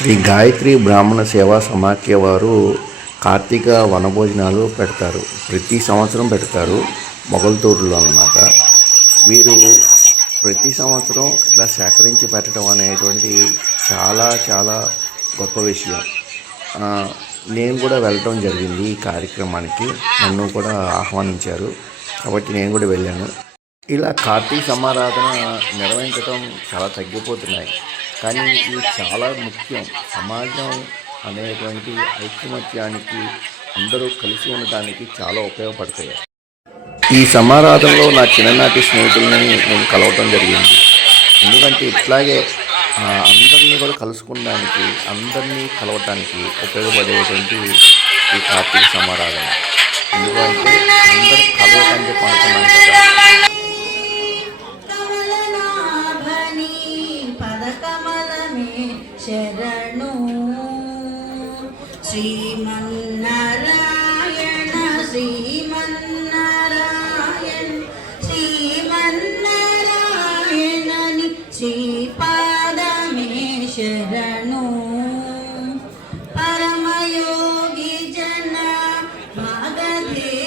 శ్రీ గాయత్రి బ్రాహ్మణ సేవా సమాఖ్య వారు కార్తీక వనభోజనాలు పెడతారు. ప్రతి సంవత్సరం పెడతారు. మొగల్తూరులో అన్నమాట. వీరు ప్రతి సంవత్సరం ఇట్లా సేకరించి పెట్టడం అనేటువంటిది చాలా చాలా గొప్ప విషయం. నేను కూడా వెళ్ళడం జరిగింది ఈ కార్యక్రమానికి. నన్ను కూడా ఆహ్వానించారు. కాబట్టి నేను కూడా వెళ్ళాను. ఇలా కార్తీక సమారాధన నిర్వహించడం చాలా తగ్గిపోతున్నాయి. కానీ ఇది చాలా ముఖ్యం. సమాజం అనేటువంటి ఐక్యమత్యానికి అందరూ కలిసి ఉండటానికి చాలా ఉపయోగపడతాయి. ఈ సమారాధంలో నా చిన్ననాటి స్నేహితులని నేను కలవటం జరిగింది. ఎందుకంటే ఇట్లాగే అందరినీ కూడా కలుసుకోవడానికి అందరినీ కలవటానికి ఉపయోగపడేటువంటి ఈ కార్తీక సమారాధన. ఎందుకంటే అందరూ కలవటానికి పనుకున్నాను శరణు. శ్రీమన్నారాయణ శ్రీమన్నారాయణ శ్రీమన్నారాయణని శ్రీపాదమే శరణు. పరమయోగి జన భగదే